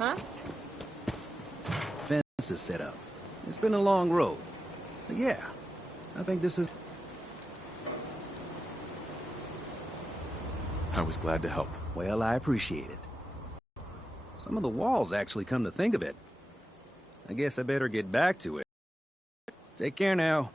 Huh? Fence is set up. It's been a long road. But yeah, I think this is... I was glad to help. Well, I appreciate it. Some of the walls actually come to think of it. I guess I better get back to it. Take care now.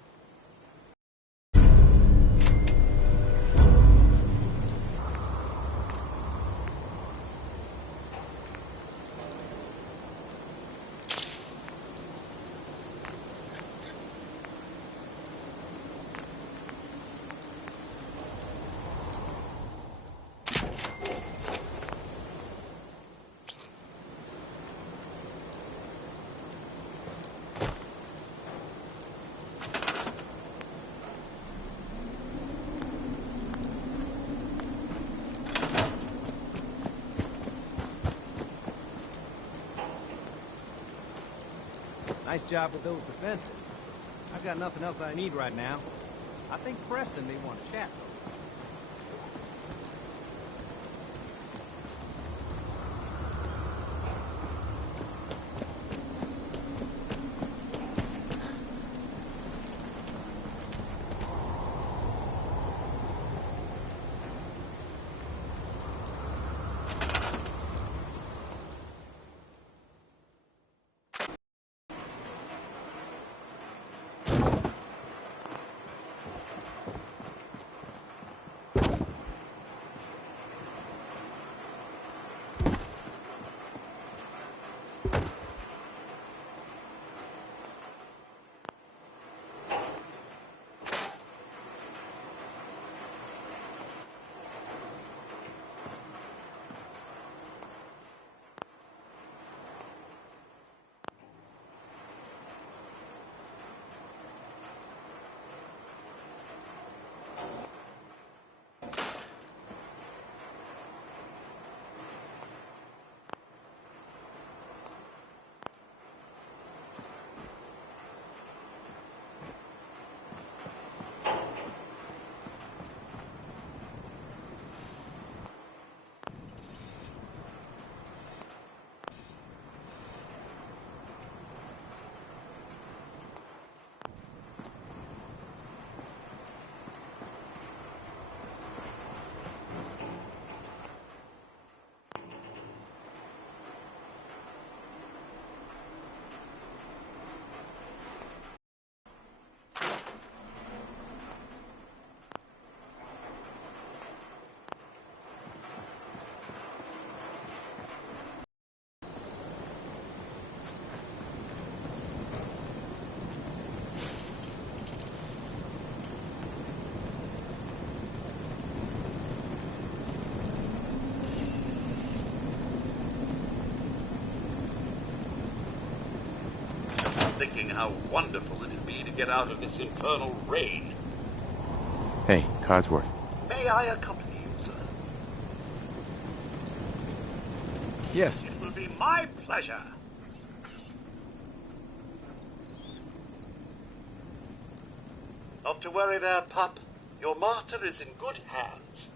Nice job with those defenses. I've got nothing else I need right now. I think Preston may want to chat, though. Thinking how wonderful it'd be to get out of this infernal rain. Hey, Codsworth. May I accompany you, sir? Yes. It will be my pleasure. Not to worry there, pup. Your martyr is in good hands.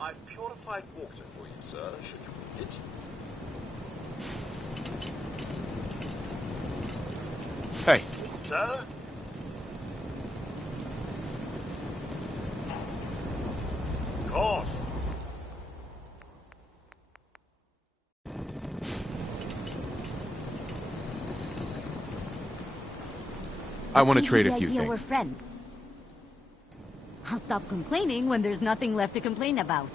I've purified water for you, sir, should you need it. Hey. Sir? Of course. I want to trade a few We're things. friends. I'll stop complaining when there's nothing left to complain about.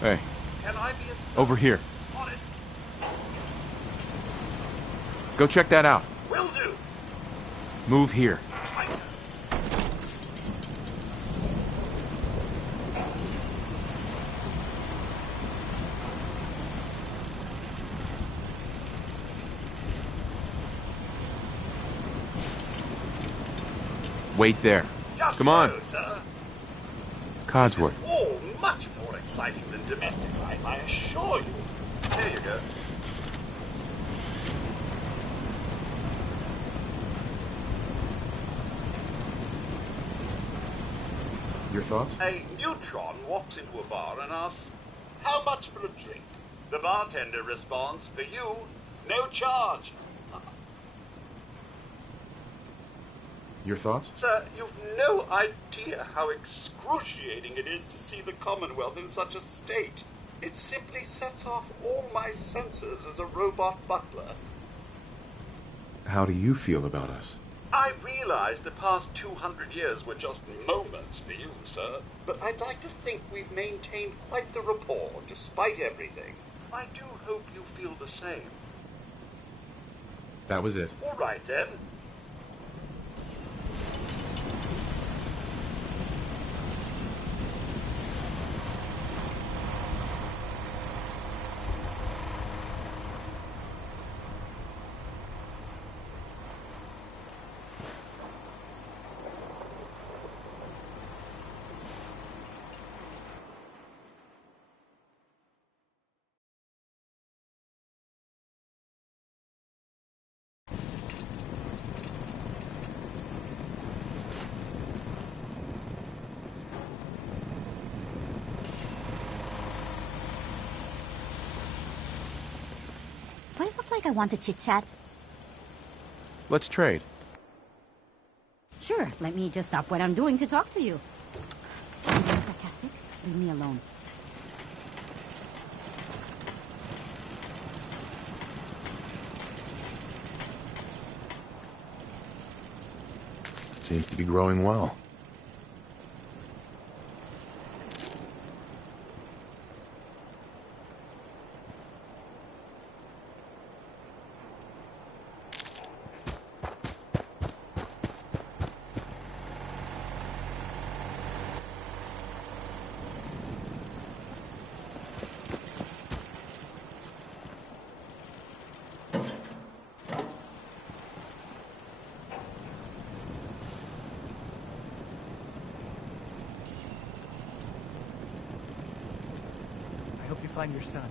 Hey, Can I be of service? over here. On it. Go check that out. Will do. Move here. Right. Wait there. Just Come on. so, sir. Codsworth. This is all much more exciting than domestic life, I assure you. Here you go. Your thoughts? A neutron walks into a bar and asks, "How much for a drink?" The bartender responds, "For you, no charge." Your thoughts? Sir, you've no idea how excruciating it is to see the Commonwealth in such a state. It simply sets off all my senses as a robot butler. How do you feel about us? I realize the past 200 years were just moments for you, sir, but I'd like to think we've maintained quite the rapport despite everything. I do hope you feel the same. That was it. All right, then. Do I look like I want to chit-chat? Let's trade. Sure, let me just stop what I'm doing to talk to you. I'm being sarcastic. Leave me alone. Seems to be growing well. I hope you find your son.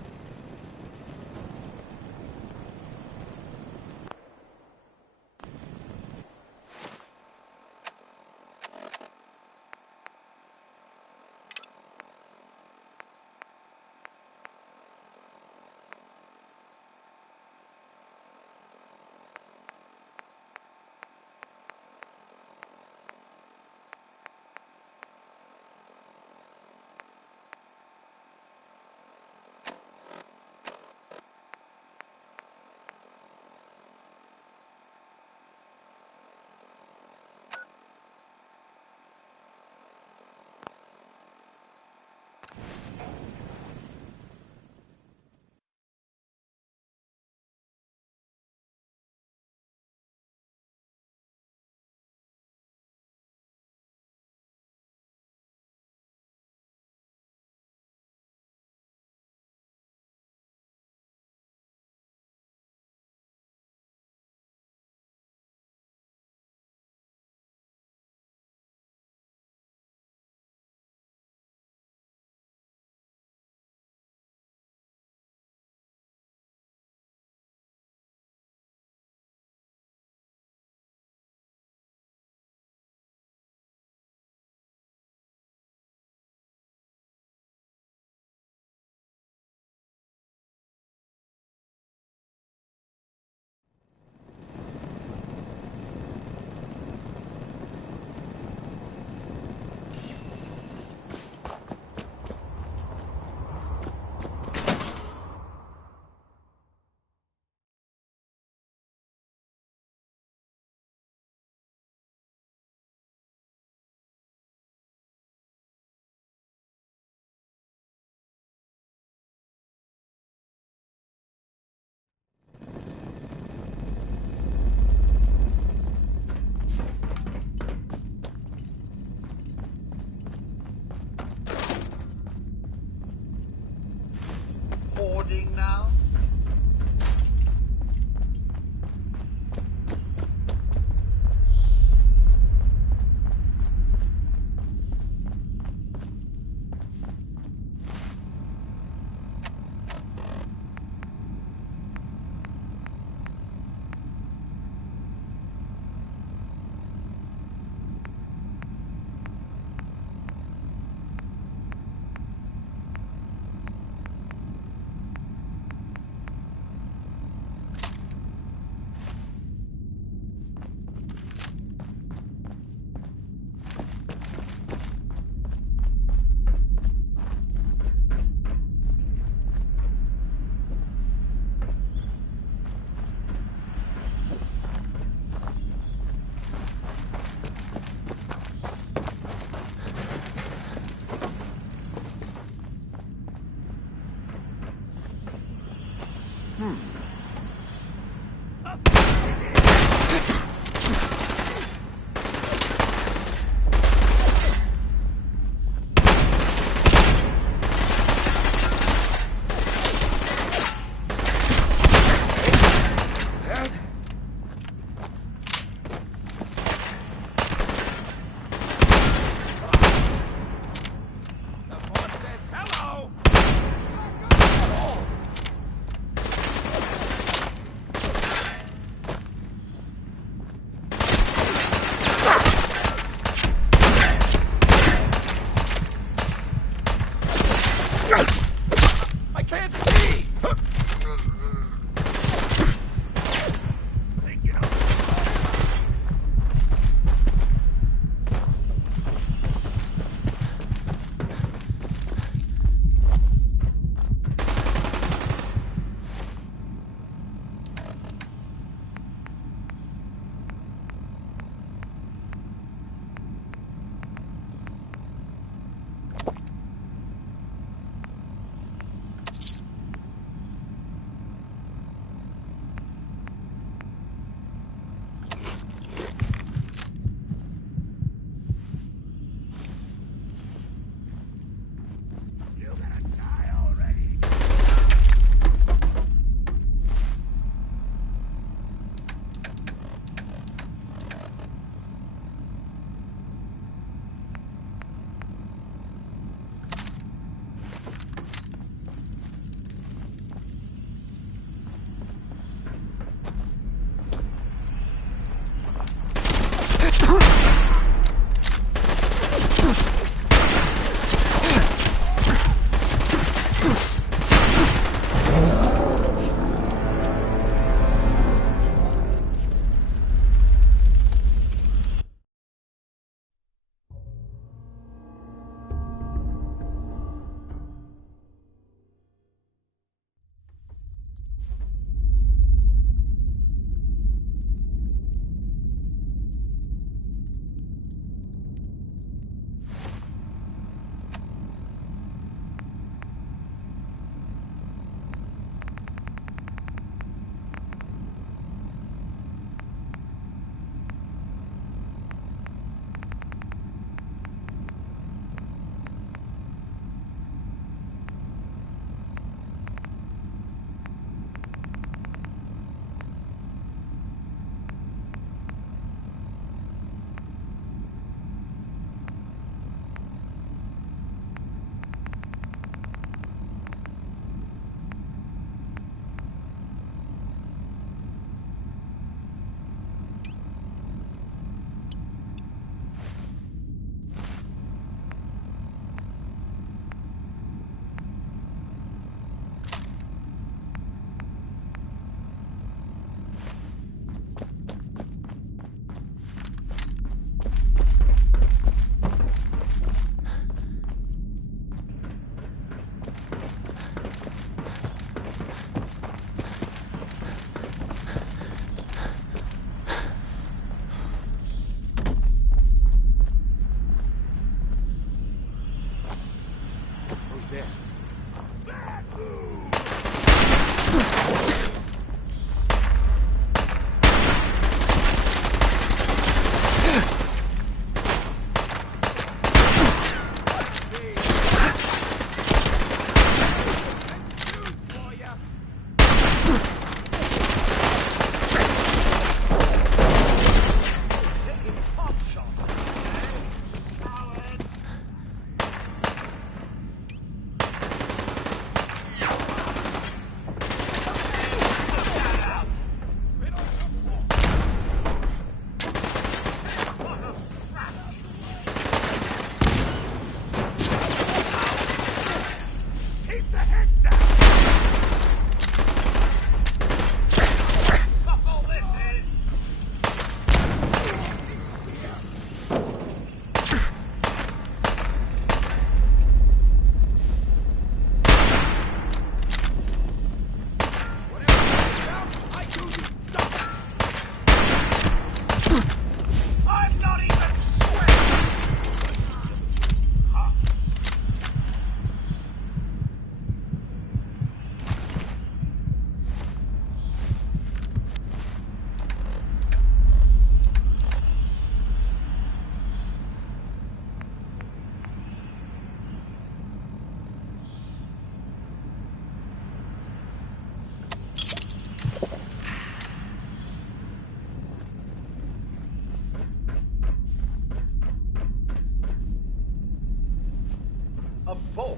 A vault?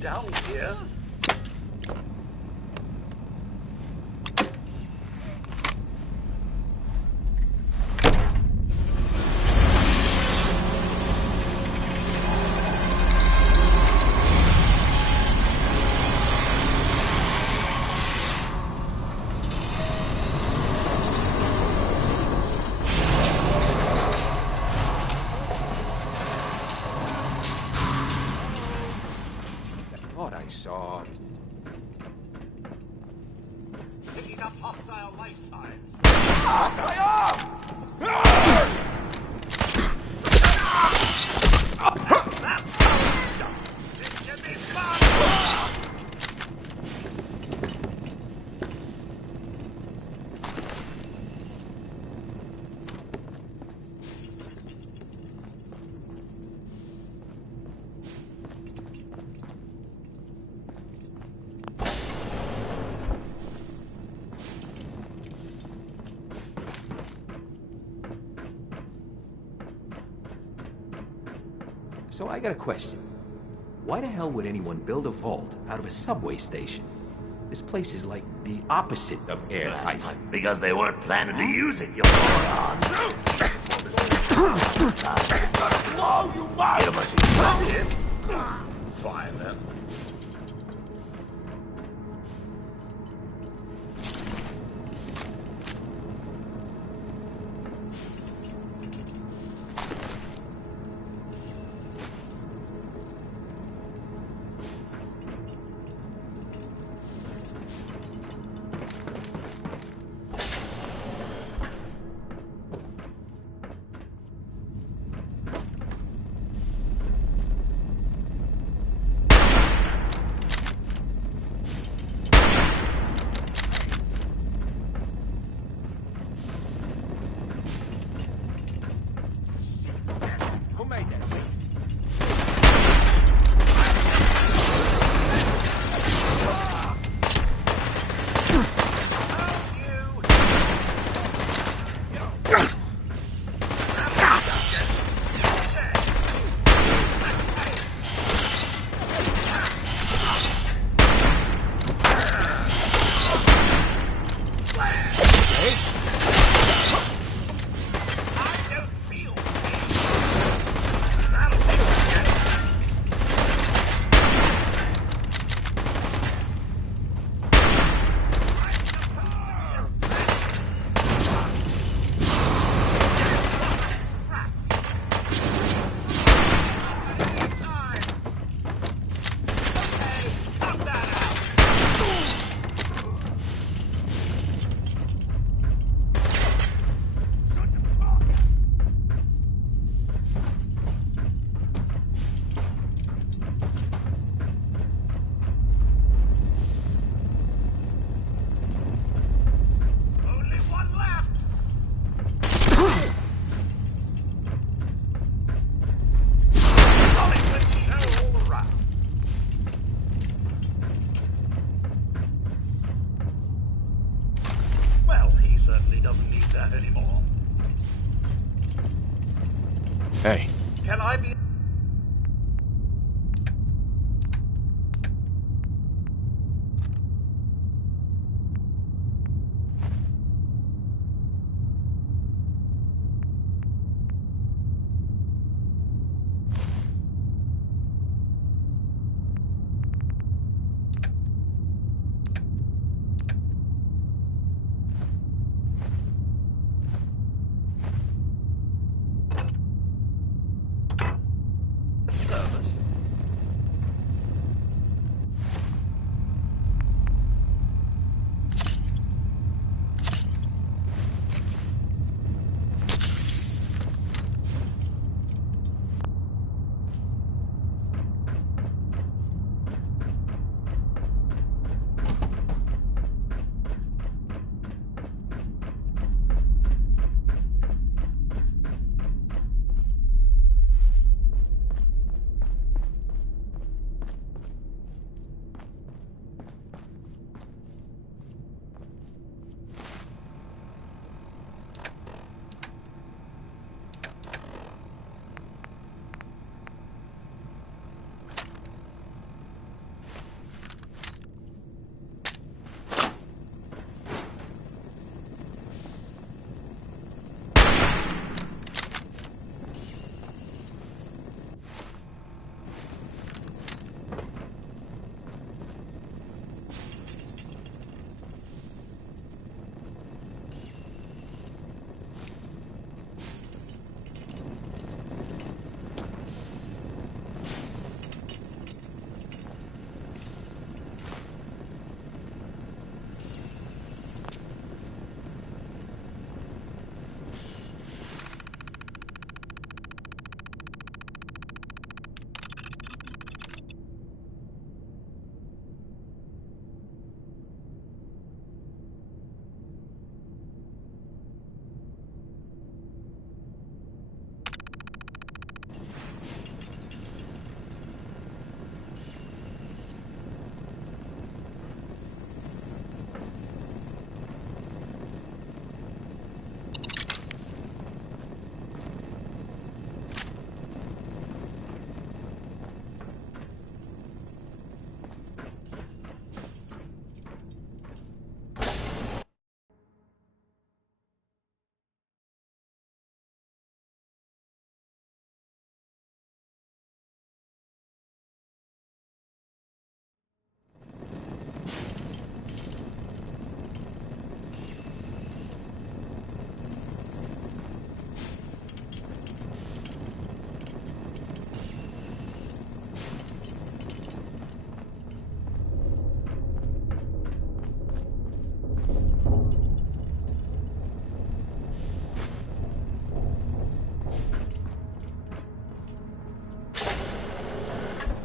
Down here? What I saw. Picking up hostile life signs. This should be fun! So I got a question. Why the hell would anyone build a vault out of a subway station? This place is like the opposite of airtight. Because they weren't planning to use it, you moron. No, you might. Get a bunch of Fine then. Who made that? Wait. Certainly doesn't need that anymore. Hey, Can I be...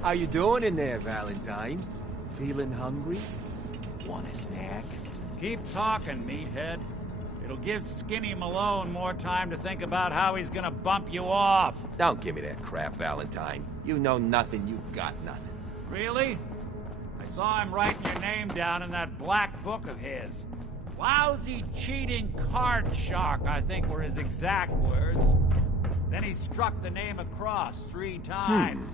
How you doing in there, Valentine? Feeling hungry? Want a snack? Keep talking, meathead. It'll give Skinny Malone more time to think about how he's gonna bump you off. Don't give me that crap, Valentine. You know nothing, you got nothing. Really? I saw him writing your name down in that black book of his. Lousy, cheating card shark, I think were his exact words. Then he struck the name across 3 times.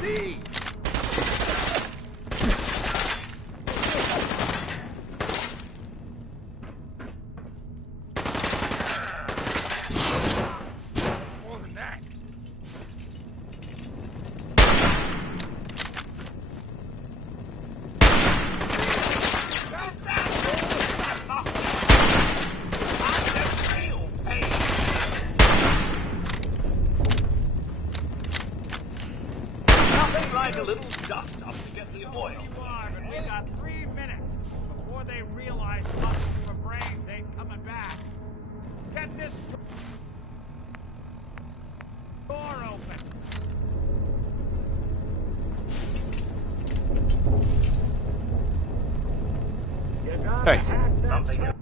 See? More than that. Nothing like a little dust up to get the oil. You are, but we got 3 minutes before they realize muscles for brains ain't coming back. Get this door open. Hey, Something else.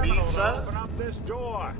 Pizza? Open up this door.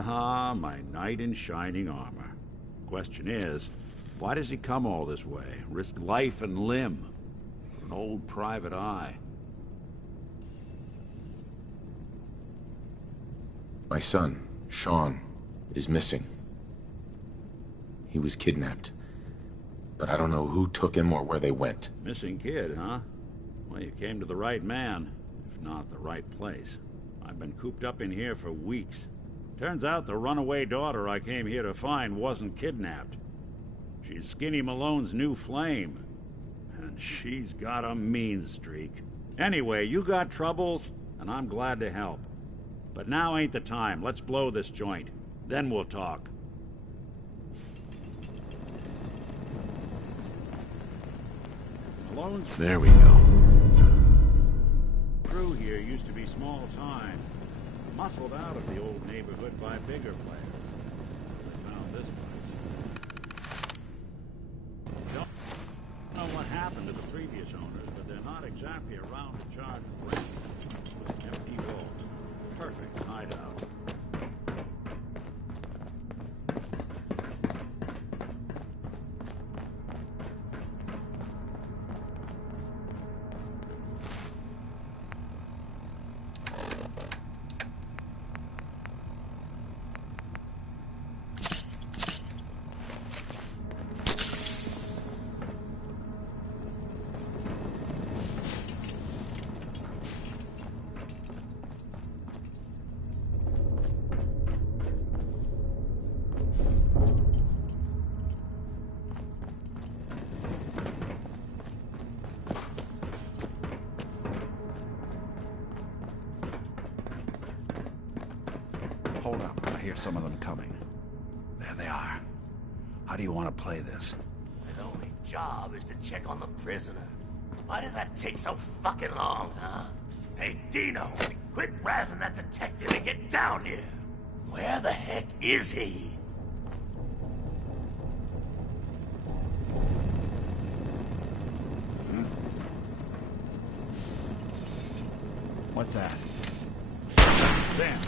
Ah, my knight in shining armor. Question is, why does he come all this way? Risk life and limb for an old private eye? my son, Sean, is missing. He was kidnapped. But I don't know who took him or where they went. Missing kid, huh? Well, you came to the right man, if not the right place. I've been cooped up in here for weeks. Turns out the runaway daughter I came here to find wasn't kidnapped. She's Skinny Malone's new flame. And she's got a mean streak. Anyway, you got troubles, and I'm glad to help. But now ain't the time. Let's blow this joint. Then we'll talk. Malone's There we go. crew here used to be small time. Muscled out of the old neighborhood by bigger players. They found this place. Don't know what happened to the previous owners, but they're not exactly around to charge rent. Empty vault. Perfect hideout. Hold up. I hear some of them coming. There they are. How do you want to play this? His only job is to check on the prisoner. Why does that take so fucking long, huh? Hey, Dino, quit razzing that detective and get down here. Where the heck is he? What's that? Damn.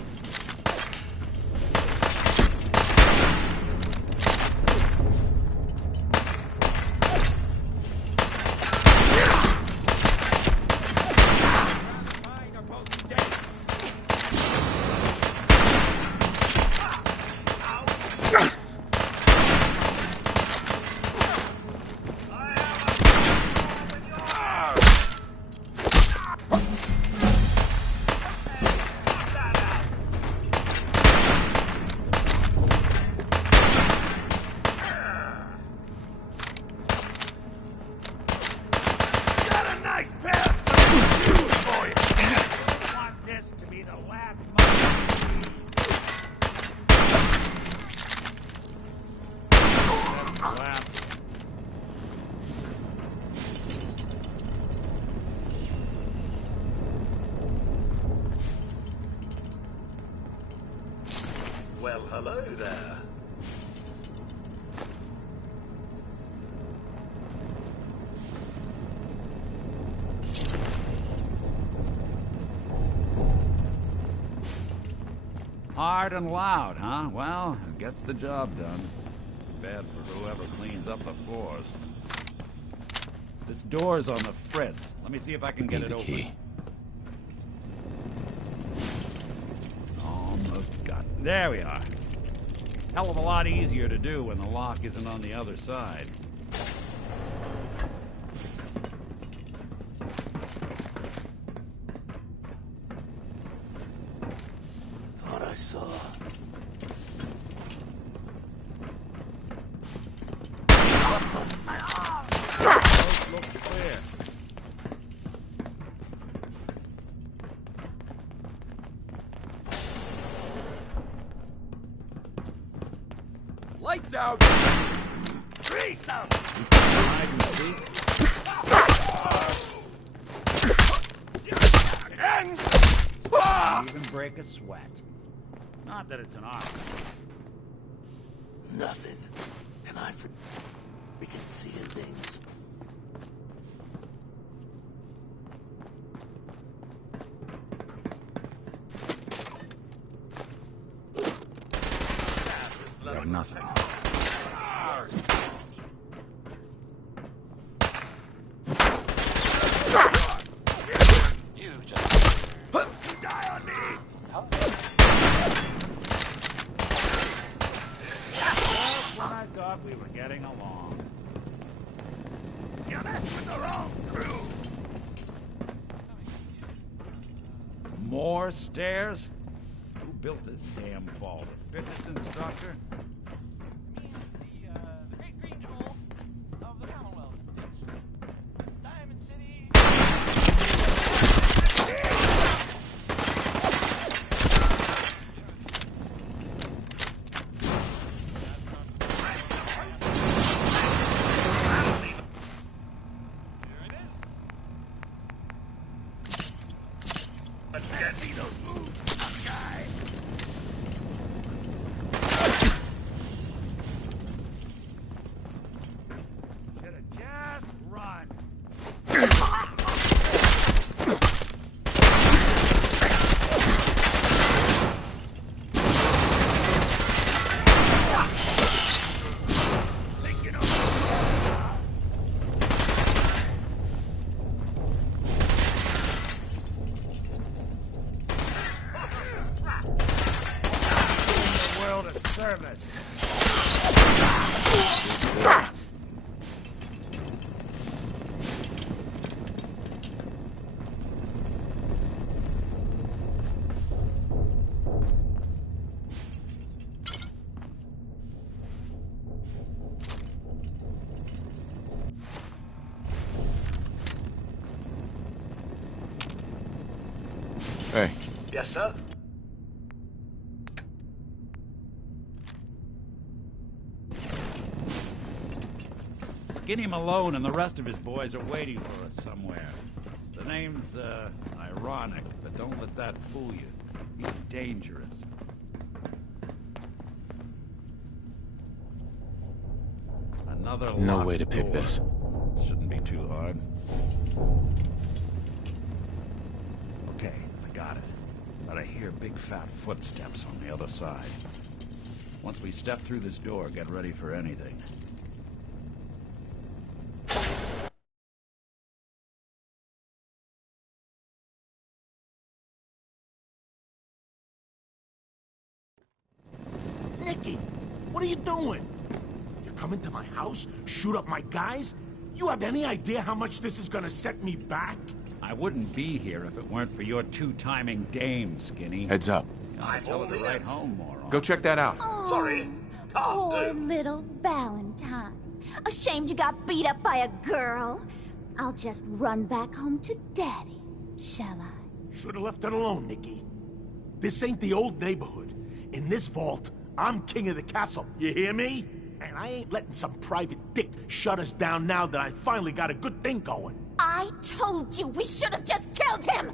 Well, hello there. Hard and loud, huh? Well, it gets the job done. Bad for whoever cleans up the floors. This door's on the fritz. Let me see if I can get it open. Key. Almost got it. There we are. Hell of a lot easier to do when the lock isn't on the other side. Thought I saw. Coast looks clear. Lights out! Grease out! Hide and seek. Even break a sweat. Not that it's an art. Nothing. Am I freaking seeing things? Got nothing. You just die on me. When I thought we were getting along. You messed with the wrong crew. More stairs? Who built this damn vault? A fitness instructor? The Great Green Jewel of the Commonwealth. It's Diamond City. Here it is. But get me those moves, tough guy. Should have just run. Thinking of The world of service. Hey, Yes, sir? Skinny Malone and the rest of his boys are waiting for us somewhere. The name's, ironic, but don't let that fool you. He's dangerous. Another No locked way to pick door. this. Shouldn't be too hard. Okay, I got it. But I hear big fat footsteps on the other side. Once we step through this door, get ready for anything. Nicky, what are you doing? You come into my house, shoot up my guys? You have any idea how much this is gonna set me back? I wouldn't be here if it weren't for your two-timing dame, Skinny. Heads up. I tell her to write home more often. Go check that out. Sorry, can't Poor do. little Valentine. Ashamed you got beat up by a girl. I'll just run back home to Daddy, shall I? Should've left it alone, Nicky. This ain't the old neighborhood. In this vault, I'm king of the castle. You hear me? And I ain't letting some private dick shut us down now that I finally got a good thing going. I told you we should have just killed him!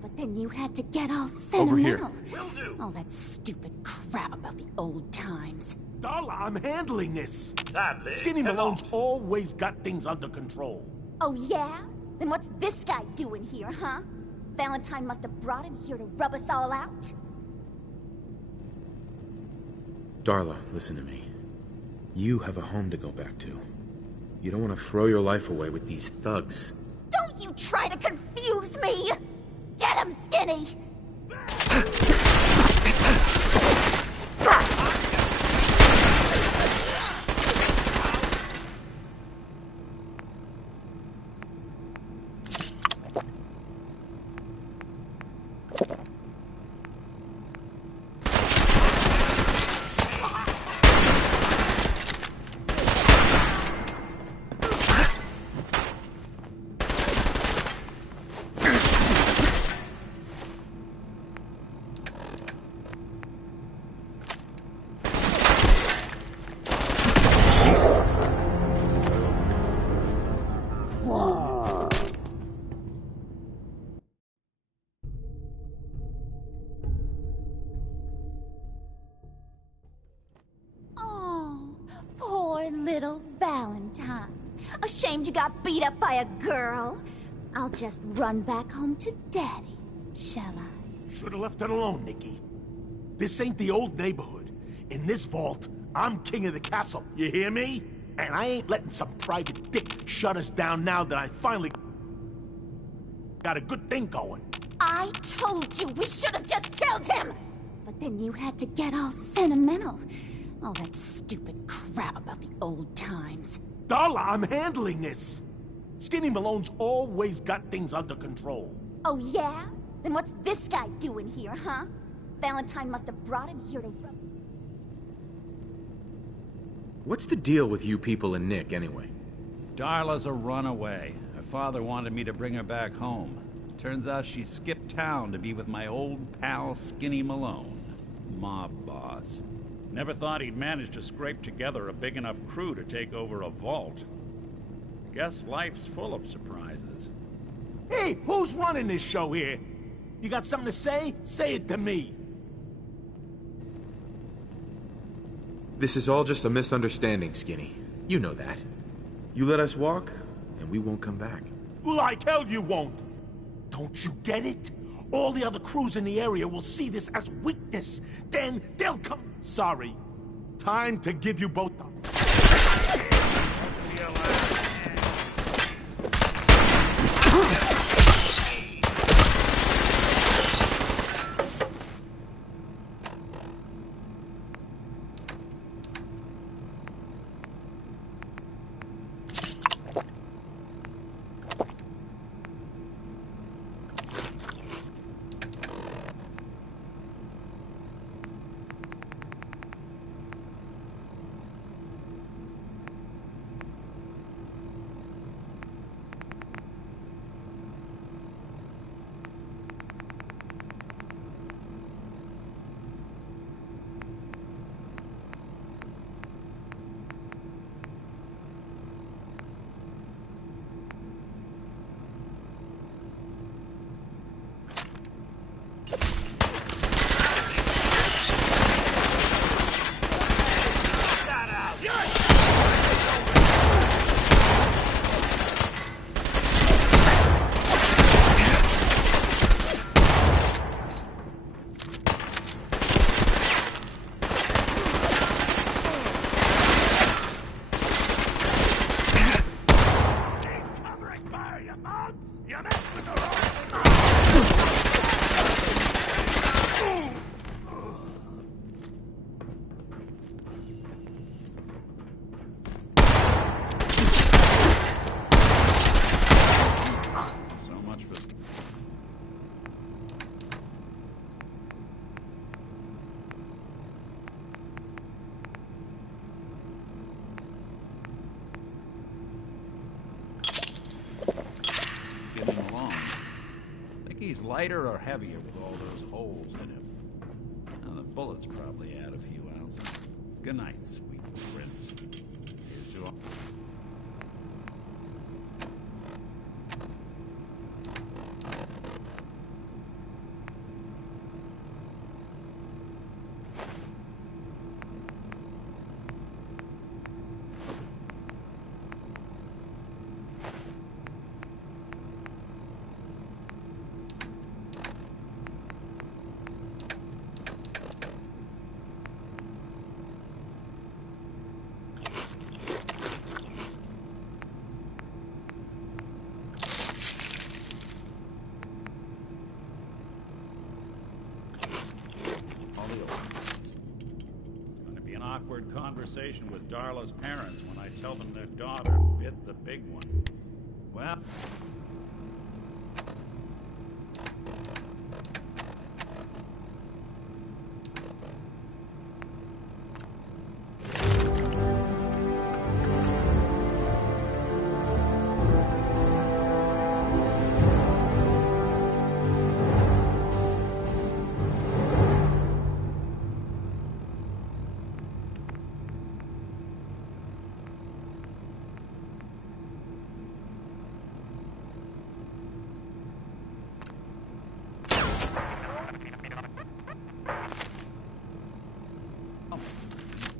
But then you had to get all Over here. sentimental. Will do. All that stupid crap about the old times. Darla, I'm handling this. Sadly, Skinny Malone's cannot. always got things under control. Oh yeah? Then what's this guy doing here, huh? Valentine must have brought him here to rub us all out? Darla, listen to me. You have a home to go back to. You don't want to throw your life away with these thugs. Don't you try to confuse me! Get him, Skinny! Little Valentine. Ashamed you got beat up by a girl? I'll just run back home to Daddy, shall I? Should've left it alone, Nicky. This ain't the old neighborhood. In this vault, I'm king of the castle. You hear me? And I ain't letting some private dick shut us down now that I finally got a good thing going. I told you we should have just killed him! But then you had to get all sentimental. All that stupid crap about the old times. Darla, I'm handling this. Skinny Malone's always got things under control. Oh yeah? Then what's this guy doing here, huh? Valentine must have brought him here to rub... What's the deal with you people and Nick, anyway? Darla's a runaway. Her father wanted me to bring her back home. Turns out she skipped town to be with my old pal Skinny Malone, mob boss. Never thought he'd manage to scrape together a big enough crew to take over a vault. Guess life's full of surprises. Hey, who's running this show here? You got something to say? Say it to me. This is all just a misunderstanding, Skinny. You know that. You let us walk, and we won't come back. Like hell you won't. Don't you get it? All the other crews in the area will see this as weakness. Then they'll come... Sorry. Time to give you both up. you nuts? You mess with the wrong... So much for... Getting along. Think he's lighter or heavier with all those holes in him? Now, the bullets probably add a few ounces. Good night, sweet prince. Here's to all. Awkward conversation with Darla's parents when I tell them their daughter bit the big one. Well...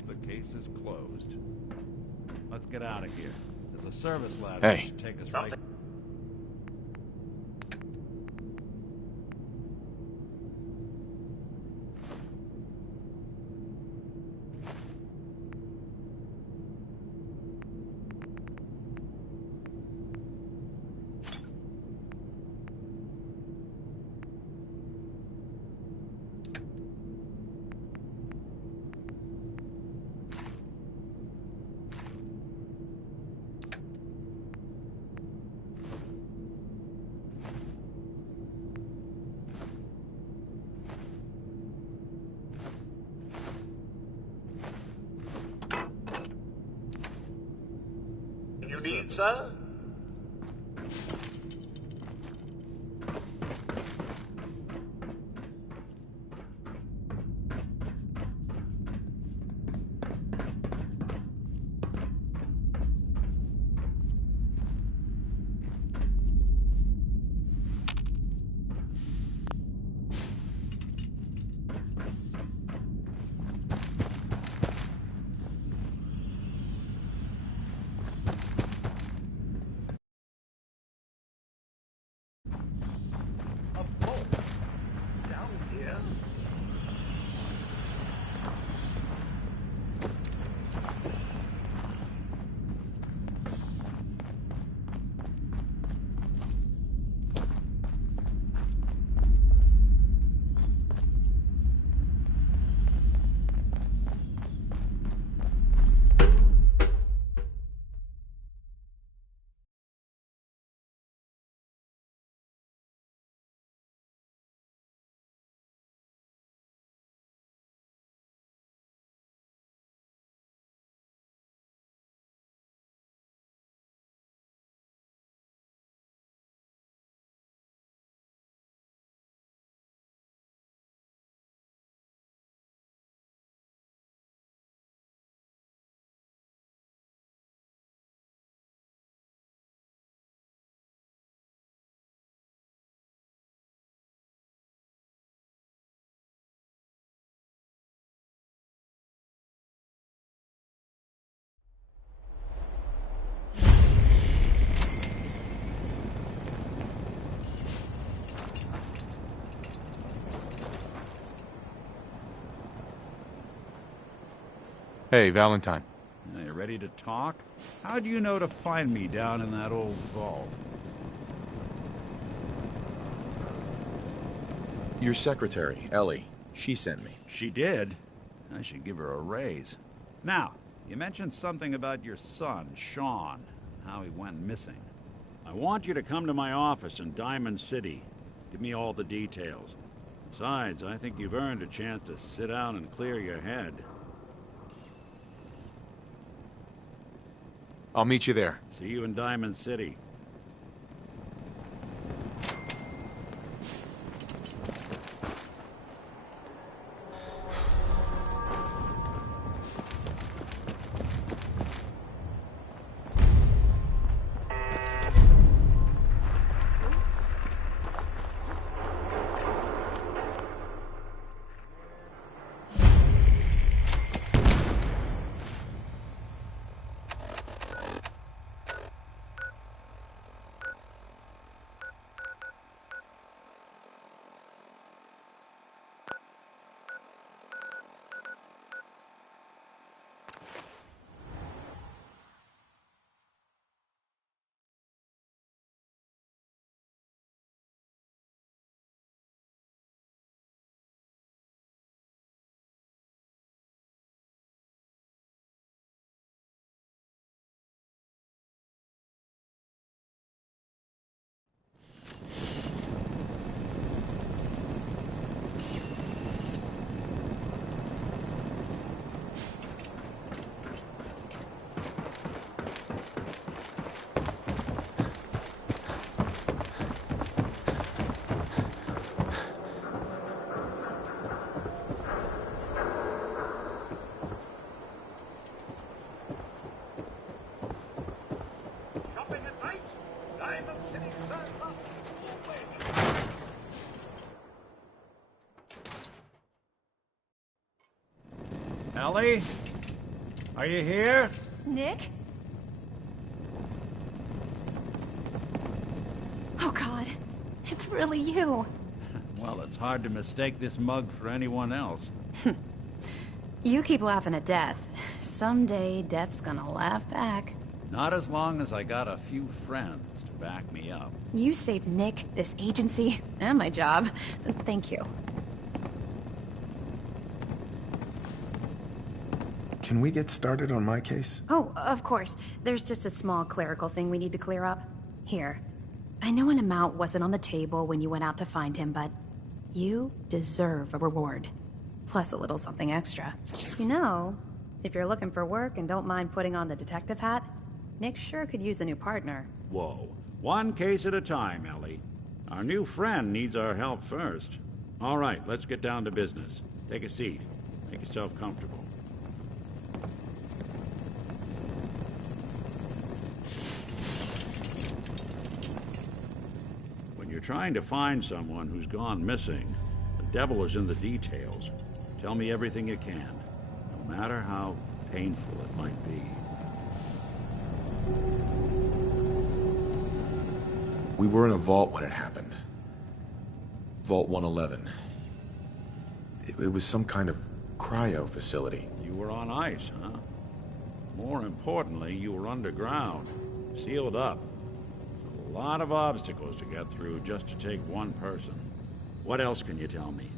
The case is closed. Let's get out of here. There's a service ladder that should take us right... You need, sir? Hey, Valentine. Are you ready to talk? How do you know to find me down in that old vault? Your secretary, Ellie. She sent me. She did? I should give her a raise. Now, you mentioned something about your son, Sean, how he went missing. I want you to come to my office in Diamond City. Give me all the details. Besides, I think you've earned a chance to sit down and clear your head. I'll meet you there. See you in Diamond City. Ellie? Are you here? Nick? Oh God, it's really you. Well, it's hard to mistake this mug for anyone else. You keep laughing at death. Someday, death's gonna laugh back. Not as long as I got a few friends to back me up. You saved Nick, this agency, and my job. Thank you. Can we get started on my case? Oh, of course. There's just a small clerical thing we need to clear up. Here. I know an amount wasn't on the table when you went out to find him, but you deserve a reward. Plus a little something extra. You know, if you're looking for work and don't mind putting on the detective hat, Nick sure could use a new partner. Whoa. One case at a time, Ellie. Our new friend needs our help first. All right, let's get down to business. Take a seat. Make yourself comfortable. When you're trying to find someone who's gone missing, the devil is in the details. Tell me everything you can, no matter how painful it might be. We were in a vault when it happened. Vault 111. It was some kind of cryo facility. You were on ice, huh? More importantly, you were underground, sealed up. It's a lot of obstacles to get through just to take one person. What else can you tell me?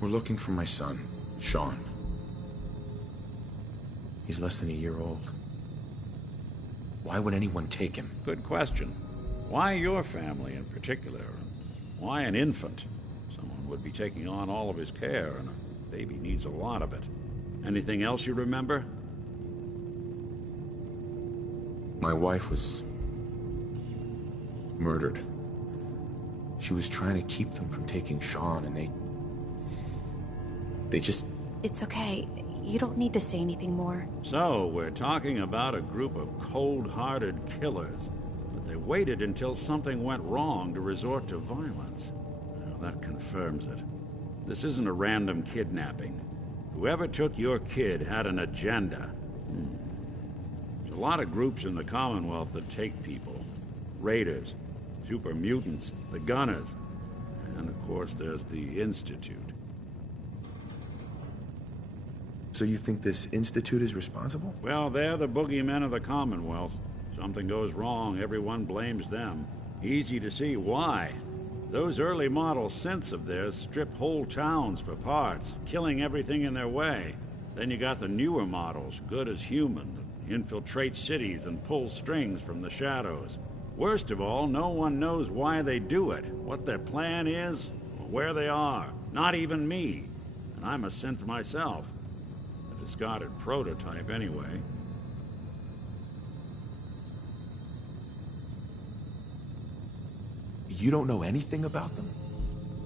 We're looking for my son, Sean. He's less than a year old. Why would anyone take him? Good question. Why your family in particular? And why an infant? Someone would be taking on all of his care, and a baby needs a lot of it. Anything else you remember? My wife was murdered. She was trying to keep them from taking Sean, and they just... It's okay. You don't need to say anything more. So, we're talking about a group of cold-hearted killers, but they waited until something went wrong to resort to violence. Well, that confirms it. This isn't a random kidnapping. Whoever took your kid had an agenda. There's a lot of groups in the Commonwealth that take people. Raiders, super mutants, the Gunners, and of course there's the Institute. So you think this Institute is responsible? Well, they're the boogeymen of the Commonwealth. Something goes wrong, everyone blames them. Easy to see why. Those early model synths of theirs strip whole towns for parts, killing everything in their way. Then you got the newer models, good as human, that infiltrate cities and pull strings from the shadows. Worst of all, no one knows why they do it, what their plan is, or where they are. Not even me. And I'm a synth myself. A discarded prototype, anyway. You don't know anything about them?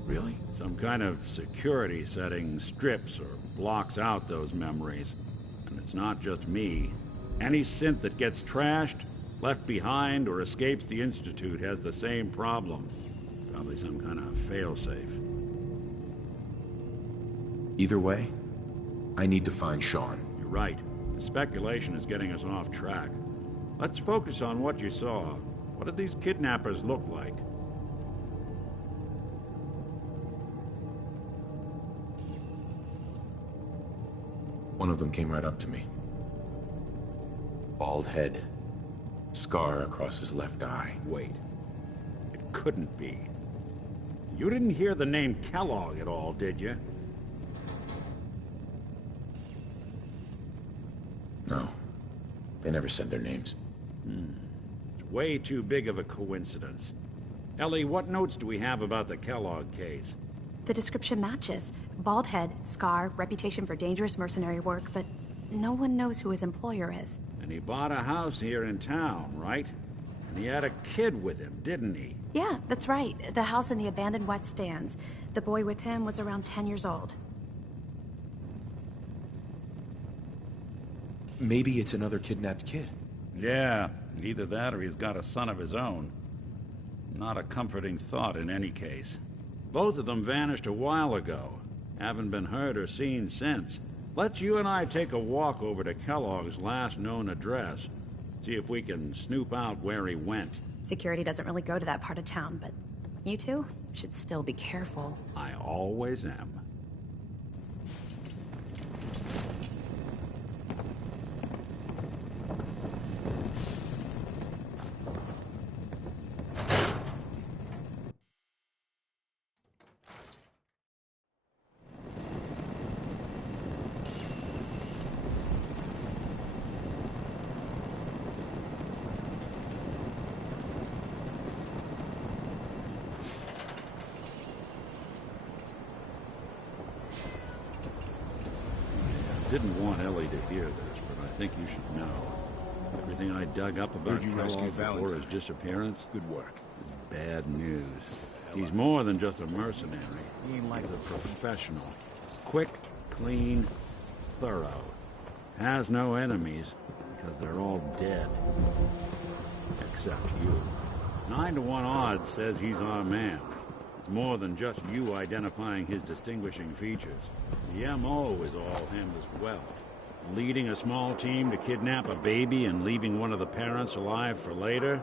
Really? Some kind of security setting strips or blocks out those memories. And it's not just me. Any synth that gets trashed, left behind, or escapes the Institute has the same problem. Probably some kind of failsafe. Either way, I need to find Sean. You're right. The speculation is getting us off track. Let's focus on what you saw. What did these kidnappers look like? One of them came right up to me. Bald head. Scar across his left eye. Wait. It couldn't be. You didn't hear the name Kellogg at all, did you? No. They never said their names. It's way too big of a coincidence. Ellie, what notes do we have about the Kellogg case? The description matches. Bald head, scar, reputation for dangerous mercenary work, but no one knows who his employer is. And he bought a house here in town, right? And he had a kid with him, didn't he? Yeah, that's right. The house in the abandoned West Stands. The boy with him was around 10 years old. Maybe it's another kidnapped kid. Yeah, either that or he's got a son of his own. Not a comforting thought in any case. Both of them vanished a while ago. Haven't been heard or seen since. Let's you and I take a walk over to Kellogg's last known address. See if we can snoop out where he went. Security doesn't really go to that part of town, but you two should still be careful. I always am. Didn't want Ellie to hear this, but I think you should know. Everything I dug up about Kellogg before his disappearance Good work. is bad news. He's more than just a mercenary. He's a professional. Quick, clean, thorough. Has no enemies, because they're all dead. Except you. 9 to 1 odds says he's our man. It's more than just you identifying his distinguishing features. The MO is all him as well. Leading a small team to kidnap a baby and leaving one of the parents alive for later?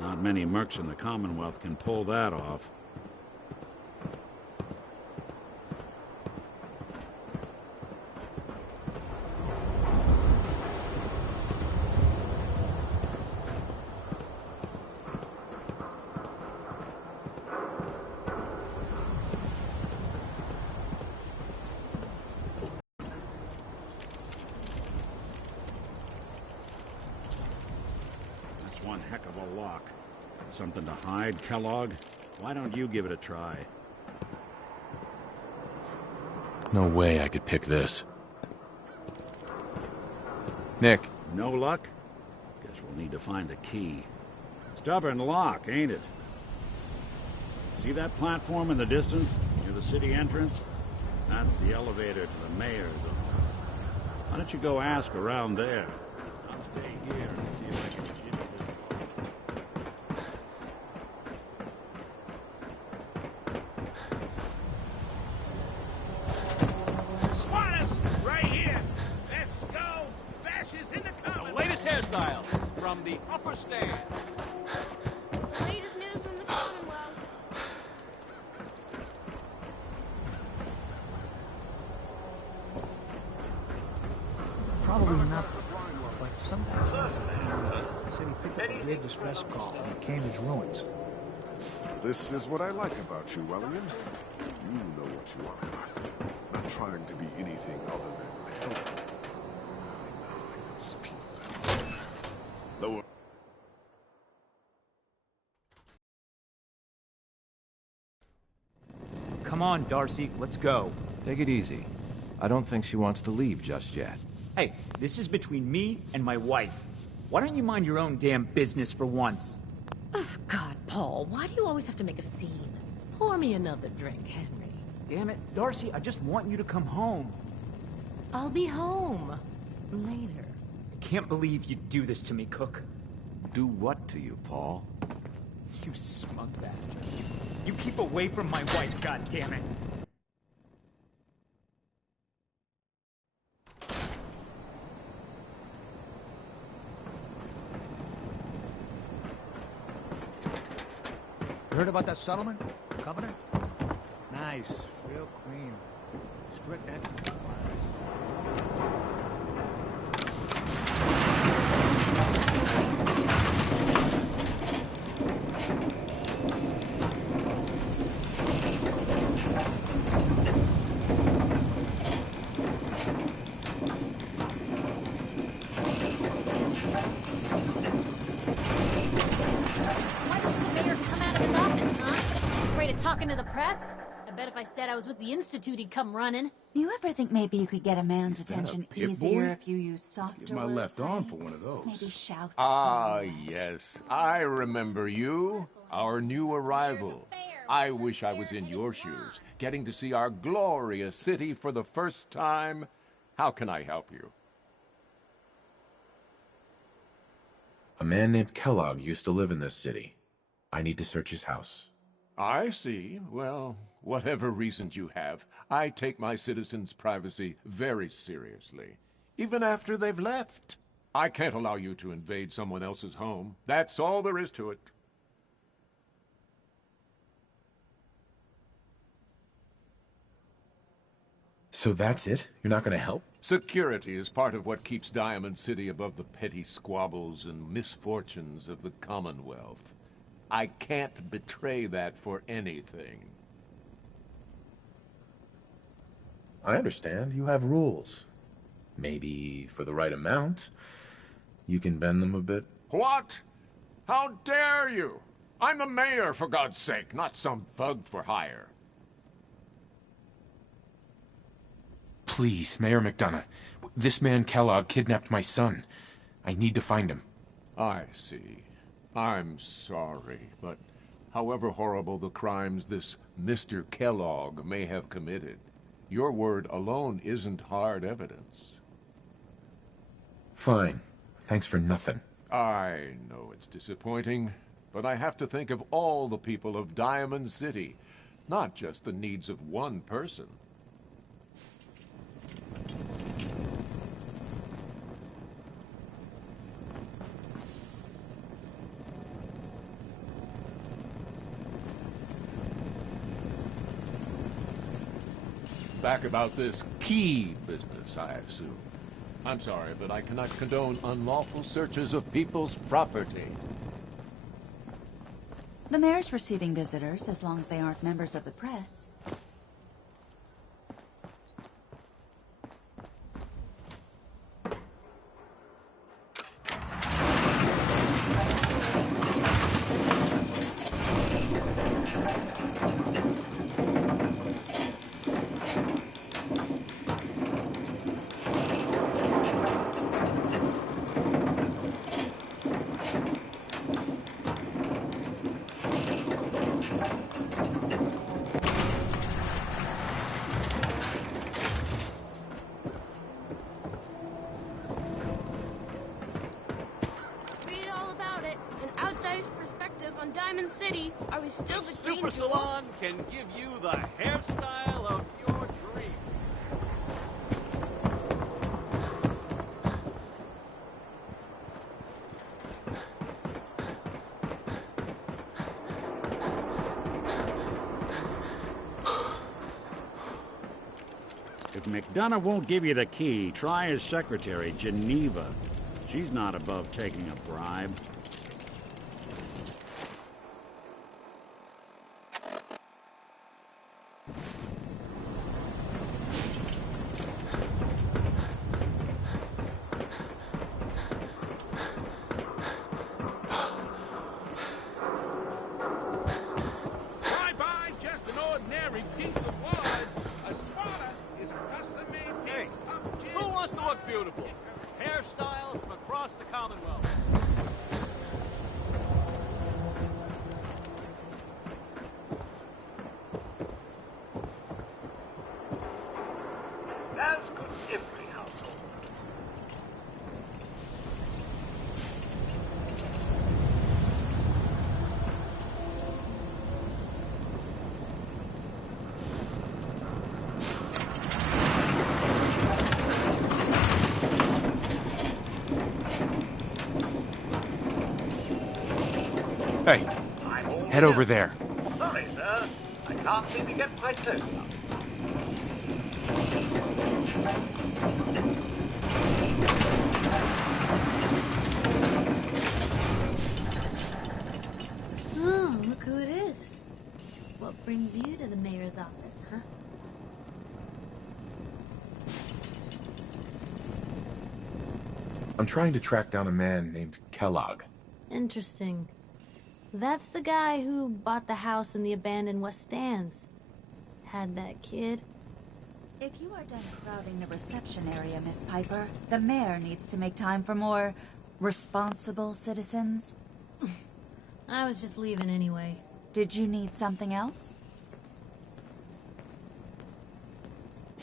Not many mercs in the Commonwealth can pull that off. One heck of a lock. Something to hide, Kellogg? Why don't you give it a try? No way I could pick this. Nick. No luck? Guess we'll need to find the key. Stubborn lock, ain't it? See that platform in the distance, near the city entrance? That's the elevator to the mayor's office. Why don't you go ask around there? I'll stay here and see if I can jimmy this. Hairstyle from the upper stand. Latest news from the Commonwealth. Probably not, but sometimes. He said he picked up a real distress call on the Cambridge ruins. This is what I like about you, Wellingham. You know what you are. Not trying to be anything other than helpful. Those people. Lower. Come on, Darcy, let's go. Take it easy. I don't think she wants to leave just yet. Hey, this is between me and my wife. Why don't you mind your own damn business for once? Oh, God, Paul, why do you always have to make a scene? Pour me another drink, Henry. Damn it, Darcy, I just want you to come home. I'll be home. Later. I can't believe you'd do this to me, Cook. Do what to you, Paul? You smug bastard. You keep away from my wife, goddammit. You heard about that settlement? Covenant? Nice. Real clean. Strict entrance requirements. Talking to the press? I bet if I said I was with the Institute, he'd come running. Do you ever think maybe you could get a man's attention easier if you use softer Get my words, left honey? arm for one of those. Maybe shout. Ah, yes. I remember you. Our new arrival. I wish I was in your shoes, getting to see our glorious city for the first time. How can I help you? A man named Kellogg used to live in this city. I need to search his house. I see. Well, whatever reasons you have, I take my citizens' privacy very seriously, even after they've left. I can't allow you to invade someone else's home. That's all there is to it. So that's it? You're not going to help? Security is part of what keeps Diamond City above the petty squabbles and misfortunes of the Commonwealth. I can't betray that for anything. I understand. You have rules. Maybe for the right amount, you can bend them a bit. What? How dare you? I'm the mayor, for God's sake, not some thug for hire. Please, Mayor McDonough. This man Kellogg kidnapped my son. I need to find him. I see. I'm sorry, but however horrible the crimes this Mr. Kellogg may have committed, your word alone isn't hard evidence. Fine. Thanks for nothing. I know it's disappointing, but I have to think of all the people of Diamond City, not just the needs of one person. Back about this key business, I assume. I'm sorry, but I cannot condone unlawful searches of people's property. The mayor's receiving visitors as long as they aren't members of the press. The Super Salon can give you the hairstyle of your dreams. If McDonough won't give you the key, try his secretary, Geneva. She's not above taking a bribe. Hey, head over there. Sorry, sir. I can't seem to get quite close enough. Oh, look who it is. What brings you to the mayor's office, huh? I'm trying to track down a man named Kellogg. Interesting. That's the guy who bought the house in the abandoned West Stands. Had that kid. If you are done crowding the reception area, Miss Piper, the mayor needs to make time for more responsible citizens. I was just leaving anyway. Did you need something else?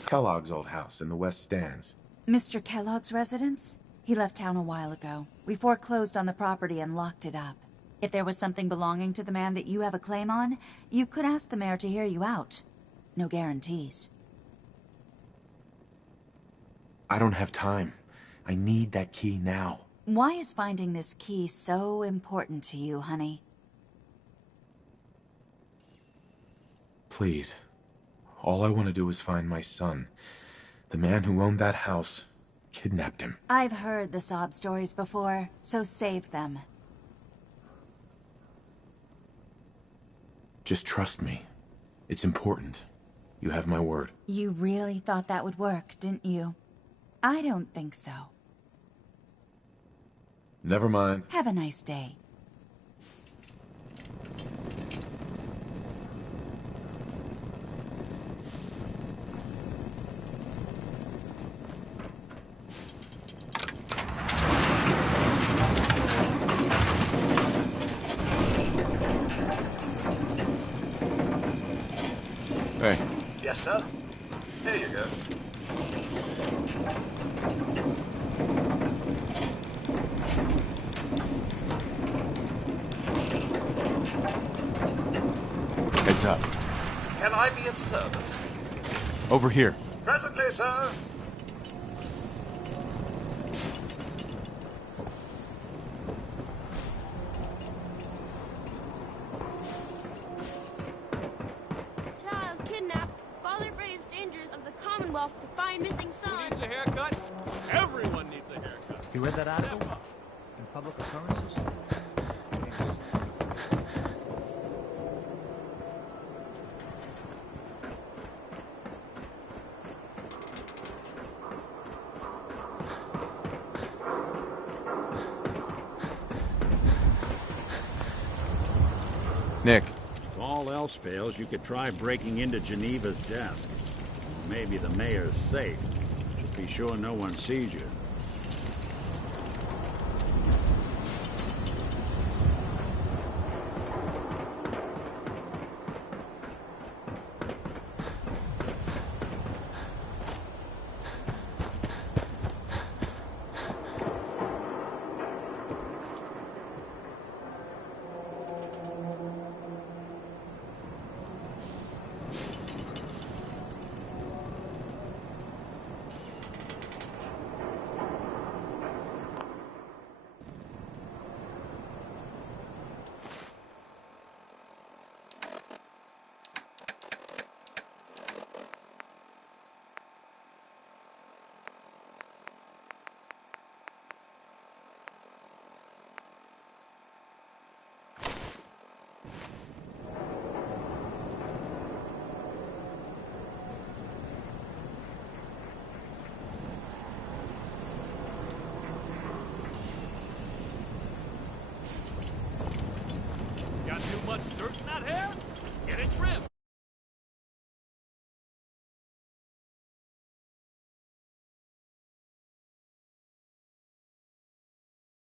Kellogg's old house in the West Stands. Mr. Kellogg's residence? He left town a while ago. We foreclosed on the property and locked it up. If there was something belonging to the man that you have a claim on, you could ask the mayor to hear you out. No guarantees. I don't have time. I need that key now. Why is finding this key so important to you, honey? Please. All I want to do is find my son. The man who owned that house kidnapped him. I've heard the sob stories before, so save them. Just trust me. It's important. You have my word. You really thought that would work, didn't you? I don't think so. Never mind. Have a nice day. Hey. Yes, sir. Here you go. Heads up. Can I be of service? Over here. Presently, sir. Child kidnapped. Father raised dangers of the Commonwealth to find missing son. Who needs a haircut? Everyone needs a haircut. You read that article? In Public Occurrences? Thanks. Nick. If all else fails, you could try breaking into Geneva's desk. Or maybe the mayor's safe. Just be sure no one sees you.